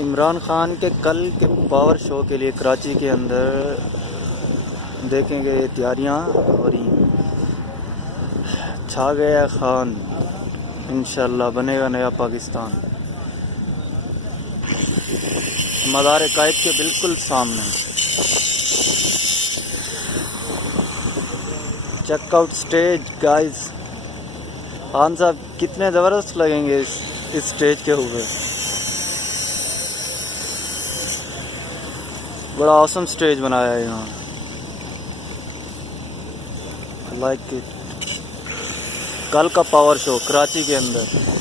इमरान खान के कल के पावर शो के लिए कराची के अंदर देखेंगे तैयारियां हो रही। छा गया खान, इंशाल्लाह बनेगा नया पाकिस्तान। मज़ार कायद के बिल्कुल सामने। Checkout stage guys. खान साहब कितने ज़बरदस्त लगेंगे इस स्टेज के ऊपर। बड़ा ऑसम स्टेज बनाया है यहाँ। Like it. कल का पावर शो कराची के अंदर।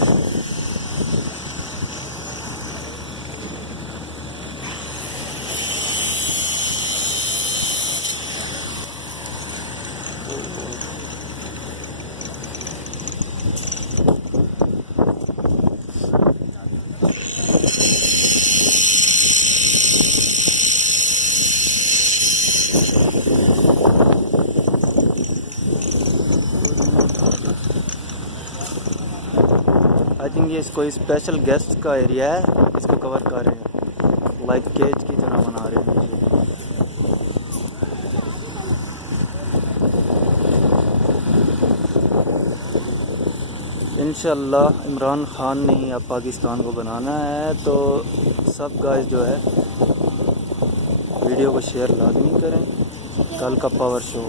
आई थिंक ये कोई स्पेशल गेस्ट का एरिया है, इसको कवर कर रहे हैं। लाइक केज की तरह बना रहे हैं इसे। इंशाल्लाह इमरान खान ने ही अब पाकिस्तान को बनाना है, तो सब गाइस जो है वीडियो को शेयर लाजमी करें। कल का पावर शो।